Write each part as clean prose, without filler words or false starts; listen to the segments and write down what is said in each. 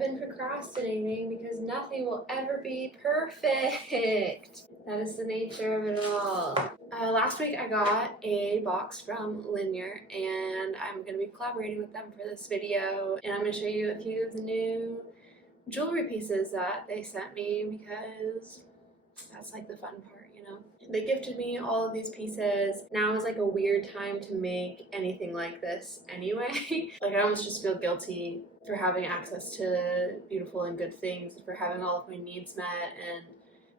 been procrastinating because nothing will ever be perfect. That is the nature of it all. Last week I got a box from Linjer, and I'm going to be collaborating with them for this video, and I'm going to show you a few of the new jewelry pieces that they sent me because that's like the fun part, you know? They gifted me all of these pieces. Now is like a weird time to make anything like this anyway. Like I almost just feel guilty for having access to beautiful and good things, for having all of my needs met, and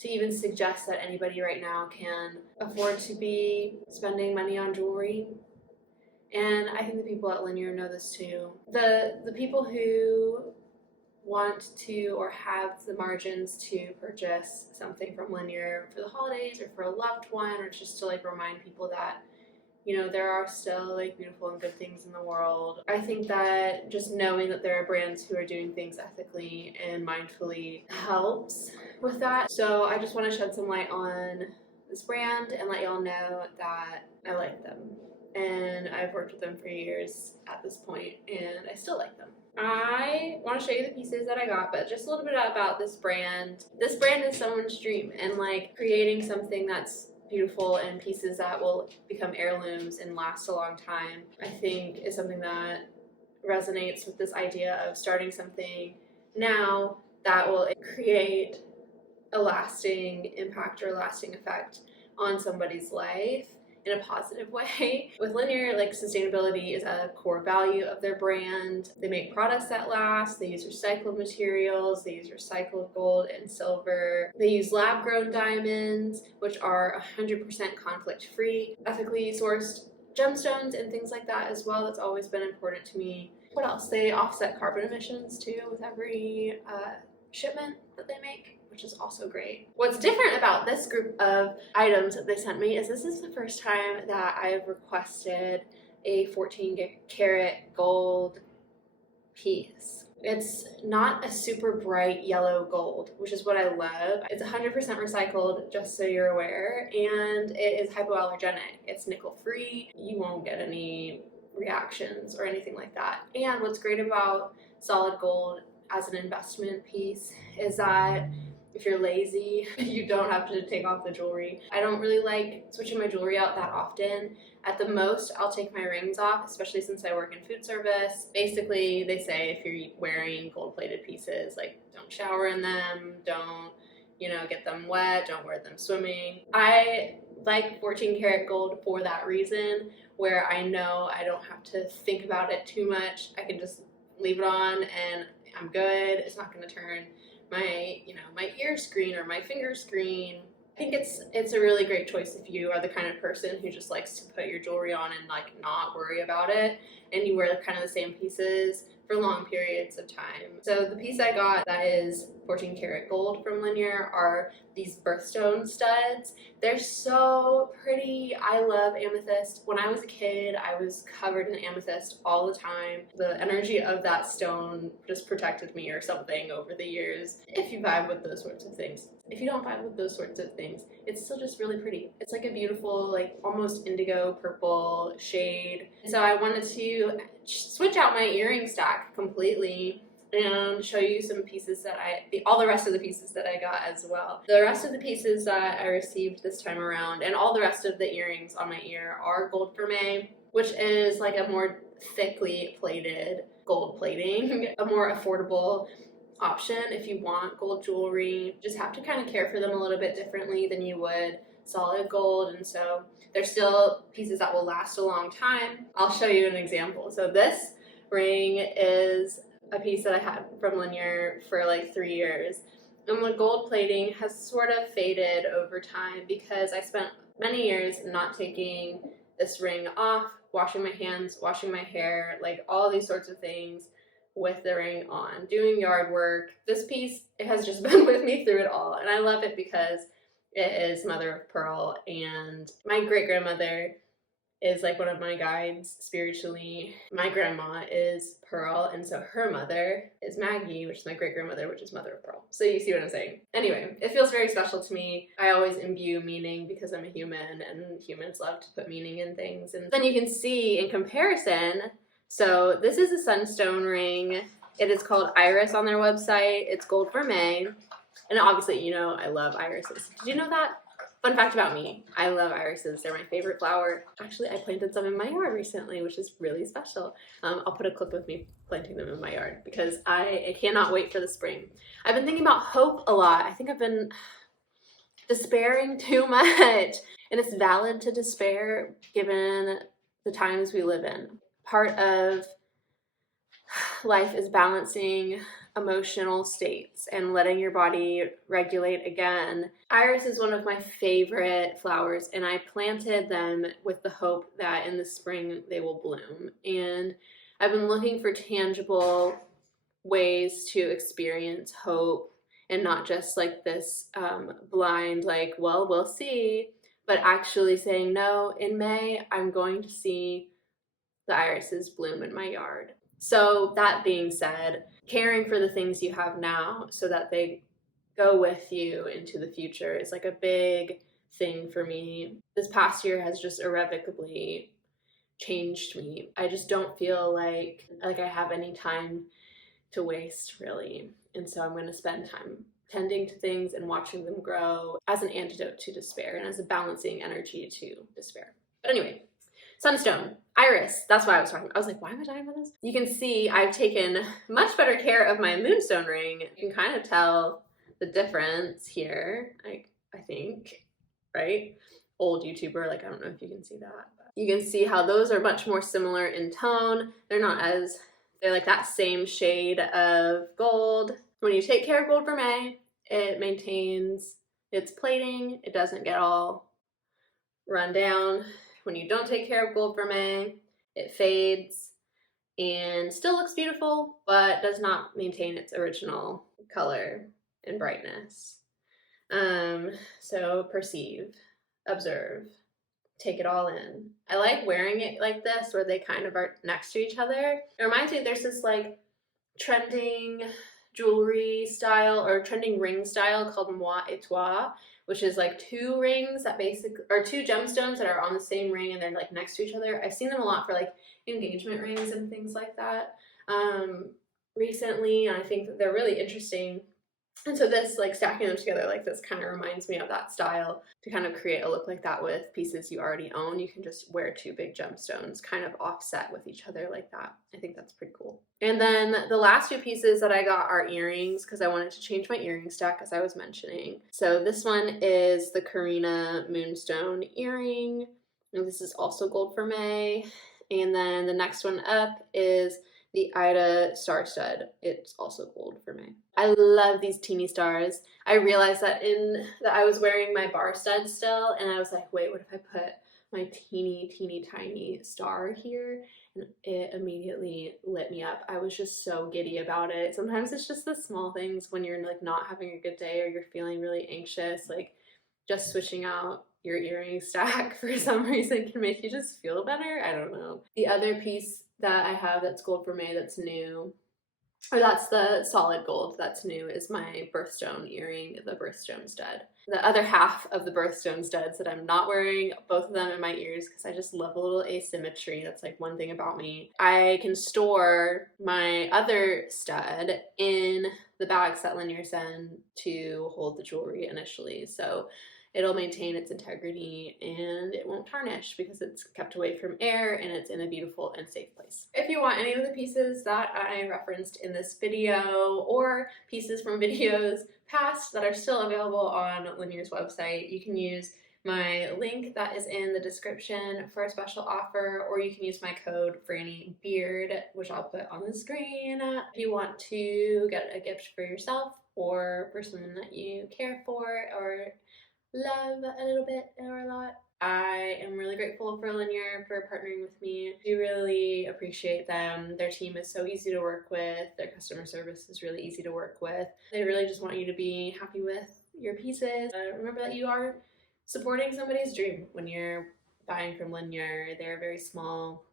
to even suggest that anybody right now can afford to be spending money on jewelry. And I think the people at Linjer know this too. The people who want to or have the margins to purchase something from Linjer for the holidays or for a loved one, or just to like remind people that, you know, there are still like beautiful and good things in the world. I think that just knowing that there are brands who are doing things ethically and mindfully helps with that. So I just want to shed some light on this brand and let y'all know that I like them. And I've worked with them for years at this point, and I still like them. I want to show you the pieces that I got, but just a little bit about this brand. This brand is someone's dream, and like creating something that's beautiful and pieces that will become heirlooms and last a long time, I think is something that resonates with this idea of starting something now that will create a lasting impact or a lasting effect on somebody's life in a positive way. With Linjer, like sustainability is a core value of their brand. They make products that last, they use recycled materials, they use recycled gold and silver. They use lab-grown diamonds, which are 100% conflict-free, ethically sourced gemstones and things like that as well. That's always been important to me. What else? They offset carbon emissions too with every shipment that they make, which is also great. What's different about this group of items that they sent me is this is the first time that I've requested a 14 karat gold piece. It's not a super bright yellow gold, which is what I love. It's 100% recycled, just so you're aware, and it is hypoallergenic. It's nickel free. You won't get any reactions or anything like that. And what's great about solid gold as an investment piece is that if you're lazy, you don't have to take off the jewelry. I don't really like switching my jewelry out that often. At the most, I'll take my rings off, especially since I work in food service. Basically, they say if you're wearing gold-plated pieces, like don't shower in them, don't, you know, get them wet, don't wear them swimming. I like 14 karat gold for that reason, where I know I don't have to think about it too much. I can just leave it on and I'm good. It's not going to turn my, you know, my ear screen or my finger screen. I think it's a really great choice if you are the kind of person who just likes to put your jewelry on and like not worry about it, and you wear kind of the same pieces for long periods of time. So the piece I got that is 14 karat gold from Linjer are these birthstone studs. They're so pretty. I love amethyst. When I was a kid, I was covered in amethyst all the time. The energy of that stone just protected me or something over the years. If you vibe with those sorts of things. If you don't vibe with those sorts of things, it's still just really pretty. It's like a beautiful, like almost indigo purple shade. So I wanted to switch out my earring stack completely and show you some pieces that all the rest of the pieces that I got as well. The rest of the pieces that I received this time around, and all the rest of the earrings on my ear, are gold vermeil, which is like a more thickly plated gold plating, a more affordable option if you want gold jewelry. Just have to kind of care for them a little bit differently than you would solid gold, and so they're still pieces that will last a long time. I'll show you an example. So this ring is a piece that I had from Linjer for like 3 years, and the gold plating has sort of faded over time because I spent many years not taking this ring off, washing my hands, washing my hair, like all these sorts of things with the ring on, doing yard work. This piece, it has just been with me through it all, and I love it because it is mother of pearl, and my great-grandmother is like one of my guides spiritually. My grandma is Pearl, and so her mother is Maggie, which is my great-grandmother, which is mother of pearl. So you see what I'm saying. Anyway, it feels very special to me. I always imbue meaning because I'm a human, and humans love to put meaning in things. And then you can see in comparison, so this is a sunstone ring, It is called Iris on their website. It's gold vermeil. And obviously, you know, I love irises. Did you know that? Fun fact about me, I love irises. They're my favorite flower. Actually, I planted some in my yard recently, which is really special. I'll put a clip of me planting them in my yard because I cannot wait for the spring. I've been thinking about hope a lot. I think I've been despairing too much. And it's valid to despair given the times we live in. Part of life is balancing emotional states and letting your body regulate again. Iris is one of my favorite flowers, and I planted them with the hope that in the spring they will bloom. And I've been looking for tangible ways to experience hope and not just like this blind, like, well, we'll see, but actually saying, no, in May, I'm going to see the irises bloom in my yard. So that being said, caring for the things you have now so that they go with you into the future is like a big thing for me. This past year has just irrevocably changed me. I just don't feel like I have any time to waste, really. And so I'm going to spend time tending to things and watching them grow as an antidote to despair and as a balancing energy to despair. But anyway, sunstone, iris, that's what I was talking about. I was like, why am I talking about this? You can see I've taken much better care of my moonstone ring. You can kind of tell the difference here, I think, right? Old YouTuber, like, I don't know if you can see that. But you can see how those are much more similar in tone. They're like that same shade of gold. When you take care of gold vermeil, it maintains its plating. It doesn't get all run down. When you don't take care of gold vermeil, it fades and still looks beautiful, but does not maintain its original color and brightness. So perceive, observe, take it all in. I like wearing it like this where they kind of are next to each other. It reminds me there's this like trending jewelry style or trending ring style called moi et toi, which is like two rings that two gemstones that are on the same ring and they're like next to each other. I've seen them a lot for like engagement rings and things like that recently, and I think that they're really interesting. And so this, like stacking them together like this, kind of reminds me of that style to kind of create a look like that with pieces you already own. You can just wear two big gemstones kind of offset with each other like that. I think that's pretty cool. And then the last two pieces that I got are earrings because I wanted to change my earring stack as I was mentioning. So this one is the Karina Moonstone earring. And this is also gold vermeil. And then the next one up is the Ida star stud. It's also gold vermeil. I love these teeny stars. I realized that I was wearing my bar stud still, and I was like, wait, what if I put my teeny tiny star here? And it immediately lit me up. I was just so giddy about it. Sometimes it's just the small things when you're like not having a good day or you're feeling really anxious, like just switching out your earring stack for some reason can make you just feel better. I don't know. The other piece that I have that's gold vermeil that's new, or that's the solid gold that's new, is my birthstone earring, the birthstone stud. The other half of the birthstone studs that I'm not wearing, both of them in my ears because I just love a little asymmetry. That's like one thing about me. I can store my other stud in the bags that linjer send to hold the jewelry initially. So it'll maintain its integrity and it won't tarnish because it's kept away from air and it's in a beautiful and safe place. If you want any of the pieces that I referenced in this video or pieces from videos past that are still available on linjer's website, you can use my link that is in the description for a special offer, or you can use my code FraniBeard, which I'll put on the screen. If you want to get a gift for yourself or for someone that you care for or love a little bit or a lot, I am really grateful for linjer for partnering with me. I do really appreciate them. Their team is so easy to work with. Their customer service is really easy to work with. They really just want you to be happy with your pieces. Remember that you are supporting somebody's dream when you're buying from linjer. They're a very small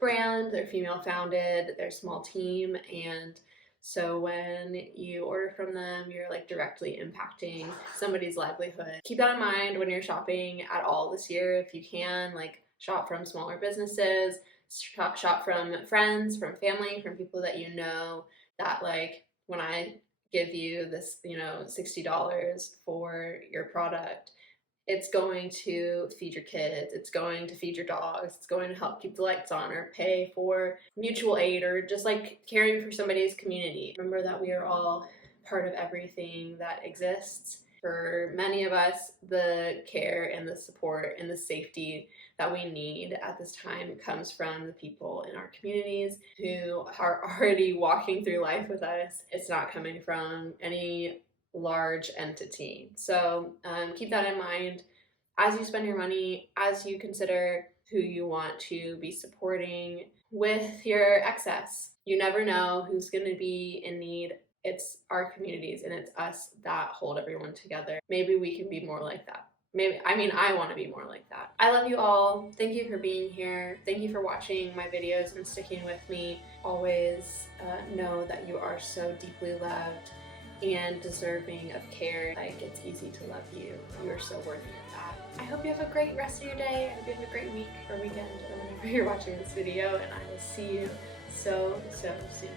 brand. They're female founded. They're a small team, and so when you order from them, you're like directly impacting somebody's livelihood. Keep that in mind when you're shopping at all this year. If you can, like, shop from smaller businesses, shop from friends, from family, from people that you know. that like when I give you this, you know, $60 for your product, it's going to feed your kids, it's going to feed your dogs, it's going to help keep the lights on or pay for mutual aid or just like caring for somebody's community. Remember that we are all part of everything that exists. For many of us, the care and the support and the safety that we need at this time comes from the people in our communities who are already walking through life with us. It's not coming from any large entity. So keep that in mind as you spend your money, as you consider who you want to be supporting with your excess. You never know who's going to be in need. It's our communities and it's us that hold everyone together. Maybe we can be more like that. I want to be more like that. I love you all. Thank you for being here. Thank you for watching my videos and sticking with me. Always know that you are so deeply loved and deserving of care. Like, it's easy to love you. You are so worthy of that. I hope you have a great rest of your day. I hope you have a great week or weekend or whenever you're watching this video, and I will see you so soon.